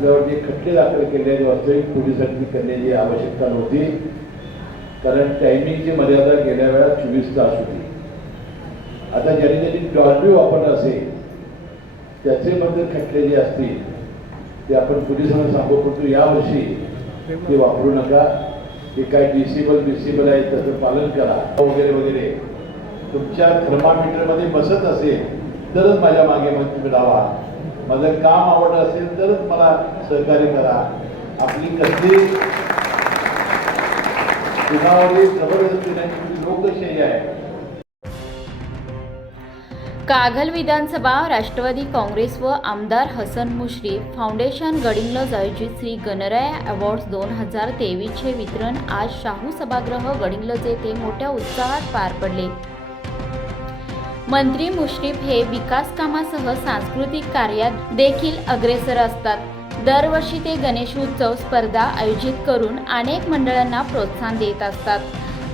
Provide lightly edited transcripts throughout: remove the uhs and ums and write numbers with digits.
आपल्यावर जे खटले दाखल केले आहेत वास्तविक पोलिसांनी करण्याची आवश्यकता नव्हती, कारण टायमिंगची मर्यादा गेल्या वेळा 24 तास होती. आता ज्यांनी डॉल्बी वापरला असेल त्याचे मध्ये खटले जे असतील ते आपण पोलिसांना सांगू, परंतु यावर्षी ते वापरू नका. ते काय डिसेबल आहे त्याचं पालन करा वगैरे वगैरे. तुमच्या थर्मामीटरमध्ये बसत असेल तरच माझ्या मागे मग तुम्ही लावा. माझं काम आवडलं असेल तरच मला सहकार्य करा. आपली कसली कुणावरही जबरदस्ती नाही, लोकशाही आहे. कागल विधानसभा राष्ट्रवादी काँग्रेस व आमदार हसन मुश्रीफ फाउंडेशन गडिंग्लज आयोजित श्री गणराया अवॉर्ड्स 2023 चे वितरण आज शाहू सभागृह गडिंग्लज येथे मोठ्या उत्साहात पार पडले. मंत्री मुश्रीफ हे विकास कामासह सांस्कृतिक कार्यात देखील अग्रेसर असतात. दरवर्षी ते गणेशोत्सव स्पर्धा आयोजित करून अनेक मंडळांना प्रोत्साहन देत असतात.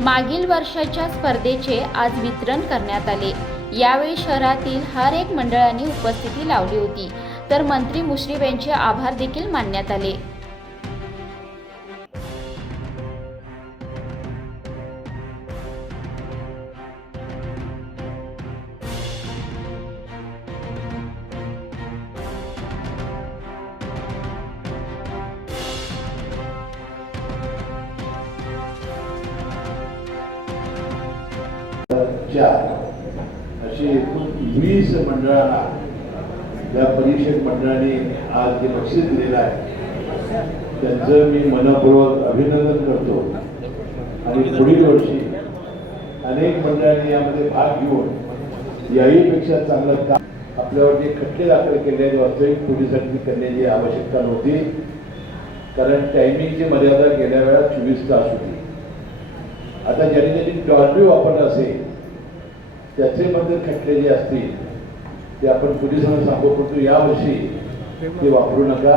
मागील वर्षाच्या स्पर्धेचे आज वितरण करण्यात आले. यावेळी शहरातील हर एक मंडळांनी उपस्थिती लावली होती, तर मंत्री मुश्रीफ यांचे आभार देखील मानण्यात आले. अशी एकूण 20 मंडळांना या परीक्षक मंडळाने आज जे बक्षीस दिलेलं आहे त्यांचं मी मनपूर्वक अभिनंदन करतो. आणि पुढील वर्षी अनेक मंडळांनी यामध्ये भाग घेऊन याहीपेक्षा चांगलं काम आपल्यावर जे खटले दाखल केले आहेत वास्तविक पोलिसांनी करण्याची आवश्यकता नव्हती, कारण टायमिंगची मर्यादा गेल्या वेळा 24 तास होती. आता ज्यांनी डॉल्बी वापरला असेल त्याचे मध्ये खटले जे असतील ते आपण पोलिसांना सांगू, परंतु यावर्षी ते वापरू नका.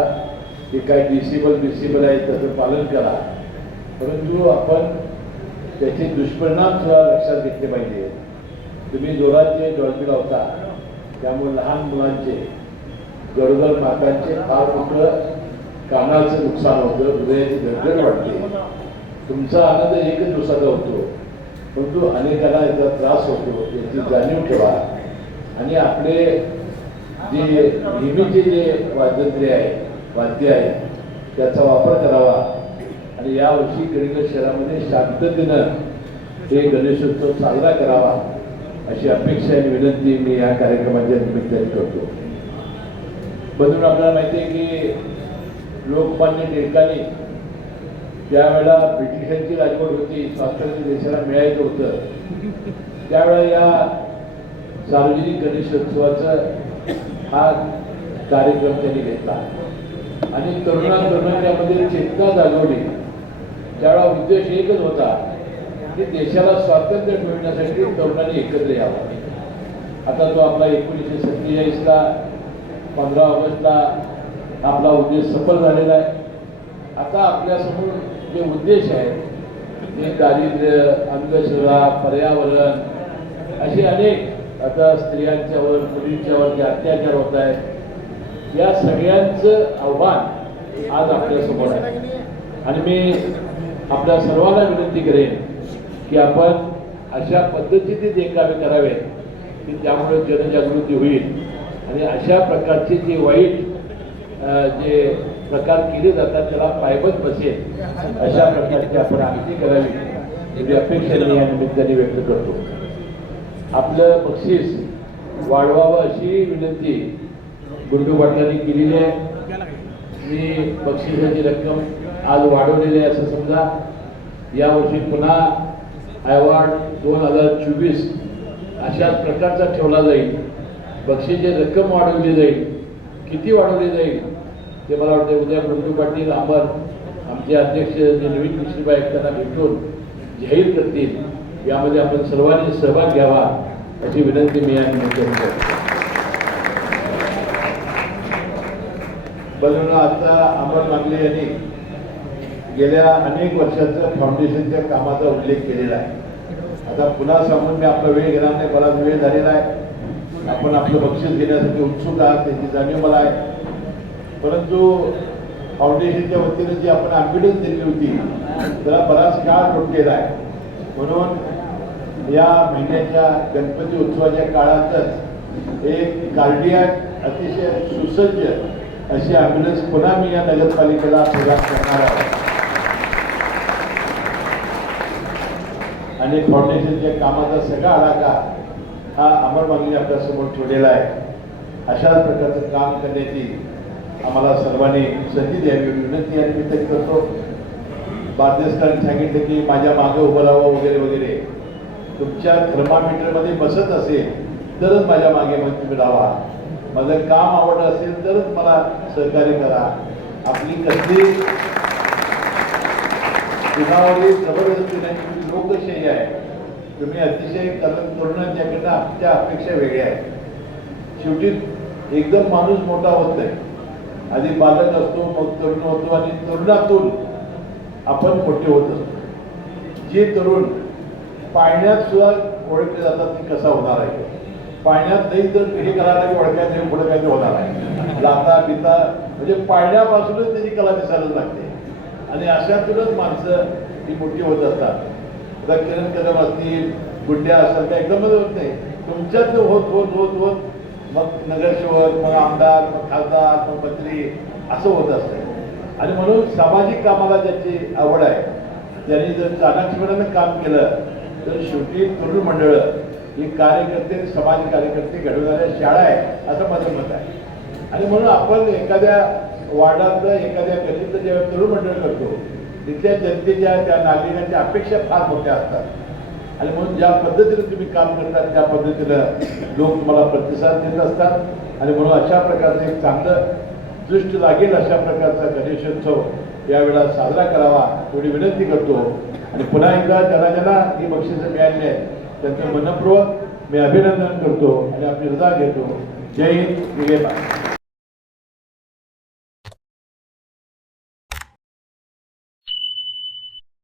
ते काय डिसेबल आहे त्याचं पालन करा. परंतु आपण त्याचे दुष्परिणाम सुद्धा लक्षात घेतले पाहिजे. तुम्ही जोराचे डॉल्बी लावता त्यामुळे लहान मुलांचे, गरोदर मातांचे फार मोठं कानाचं नुकसान होतं, हृदयाची धडधड वाढते. तुमचा आनंद एकच दिवसाचा होतो, परंतु अनेकांना याचा त्रास होतो, याची जाणीव ठेवा. आणि आपले जे नेहमीचे जे वाद्य आहे त्याचा वापर करावा. आणि यावर्षी गडिंग्लज शहरामध्ये शांततेनं हे गणेशोत्सव साजरा करावा अशी अपेक्षा आणि विनंती मी या कार्यक्रमाच्या निमित्ताने करतो. म्हणून आपल्याला माहिती आहे की लोकमान्य टिळकांनी ज्यावेळेला ब्रिटिशांची राजवट होती, स्वातंत्र्य देशाला मिळायचं होतं, त्यावेळेला या सार्वजनिक गणेशोत्सवाचा हा कार्यक्रम त्यांनी घेतला आणि तरुणांमध्ये चेतना जागवली. त्यावेळेला उद्देश एकच होता की देशाला स्वातंत्र्य मिळवण्यासाठी तरुणांनी एकत्र यावं. आता तो आपला 1947ला 15 ऑगस्टला आपला उद्देश सफल झालेला आहे. आता आपल्यासमोर जे उद्देश आहेत ते दारिद्र्य, अंधश्रद्धा, पर्यावरण असे अनेक, आता स्त्रियांच्यावर, मुलींच्यावर जे अत्याचार होत आहेत, या सगळ्यांचं आव्हान आज आपल्यासमोर आहे. आणि मी आपल्या सर्वांना विनंती करेन की आपण अशा पद्धतीने देखावे करावे की त्यामुळे जनजागृती होईल आणि अशा प्रकारचे जे वाईट जे प्रकार केले जातात त्याला पायबंद बसेल अशा प्रकारची आपण आरती करावी ही अपेक्षा मी या निमित्ताने व्यक्त करतो. आपलं बक्षीस वाढवावं अशी विनंती गुंडू पाटलांनी केलेली आहे. मी बक्षिसाची रक्कम आज वाढवलेली आहे असं समजा. यावर्षी पुन्हा अवॉर्ड 2024 अशाच प्रकारचा ठेवला जाईल. बक्षीसची रक्कम वाढवली जाईल. किती वाढवली जाईल ते मला वाटतं उद्या गुंडू पाटील अमर आमचे अध्यक्ष नवीन मिश्रीबाई त्यांना भेटून जाहीर करतील. यामध्ये आपण सर्वांनी सहभाग घ्यावा अशी विनंती मी या निमित्ताने करतो. बरोबर, आता अमर मागले यांनी गेल्या अनेक वर्षाचं फाउंडेशनच्या कामाचा उल्लेख केलेला आहे. आता पुन्हा सांगून मी आपला वेळ घेणार नाही, बराच वेळ झालेला आहे. आपण आपलं बक्षीस घेण्यासाठी उत्सुक आहात त्याची जाणीव मला आहे. परंतु फाउंडेशनच्या वतीने जी आपण ॲम्ब्युलन्स दिली होती त्याला बराच काळ तुटलेला आहे. म्हणून या महिन्याच्या गणपती उत्सवाच्या काळातच एक कार्डियाक अतिशय सुसज्ज अशी ॲम्ब्युलन्स पुन्हा मी या नगरपालिकेला प्रदान करणार आहे. आणि फाउंडेशनच्या कामाचा सगळा आढावा हा अमर मागणी आपल्यासमोर ठेवलेला आहे. अशाच प्रकारचं काम करण्याची आम्हाला सर्वांनी संधी द्यावी विनंती आणि मी करतो. बारदेसकरांनी सांगितलं की माझ्या मागे उभं राहावं वगैरे वगैरे. तुमच्या थर्मामीटरमध्ये बसत असेल तरच माझ्या मागे मग तुम्ही राहा. माझं काम आवडलं असेल तरच मला सहकार्य करा. आपली कसली कुणावरही जबरदस्ती नाही, लोकशाही आहे. तुम्ही अतिशय तरुणांच्याकडनं आमच्या अपेक्षा वेगळ्या आहेत. शेवटी एकदम माणूस मोठा होत नाही. आधी बालक असतो, मग तरुण होतो आणि तरुणातून आपण मोठे होत असतो. जे तरुण पाळण्यात सुद्धा ओळखले जातात ते कसा होणार आहे. पाळण्यात नाही तर हे करायला की ओळखायचं नाही, पुढे काहीतरी होणार आहे. लाता बिता म्हणजे पाळण्यापासूनच त्याची कला दिसायला लागते. आणि अशातूनच माणसं ही मोठी होत असतात. आता किरण कदम असतील, गुड्ड्या असतात, त्या एकदमच होत नाही. तुमच्यात होत होत होत होत मग नगरसेवक, मग आमदार, मग खासदार, मग मंत्री असं होत असतं. आणि म्हणून सामाजिक कामाला ज्याची आवड आहे त्यांनी जर चाणाक्षपणानं काम केलं तर शेवटी तरुण मंडळं ही कार्यकर्ते, समाज कार्यकर्ते घडवणाऱ्या शाळा आहे असं माझं मत आहे. आणि म्हणून आपण एखाद्या वार्डातलं, एखाद्या गल्लीतलं जेव्हा तरुण मंडळ करतो तिथल्या जनतेच्या, त्या नागरिकांच्या अपेक्षा फार मोठ्या असतात. आणि म्हणून ज्या पद्धतीने तुम्ही काम करतात त्या पद्धतीनं लोक तुम्हाला प्रतिसाद देत असतात. आणि म्हणून अशा प्रकारचं एक चांगलं दृष्ट लागेल अशा प्रकारचा गणेशोत्सव यावेळेला साजरा करावा एवढी विनंती करतो. आणि पुन्हा एकदा ज्यांना ज्यांना ही बक्षिसं मिळाली आहेत त्यांचं मनपूर्वक मी अभिनंदन करतो आणि आपली रजा घेतो. जय हिंद, जय भारत.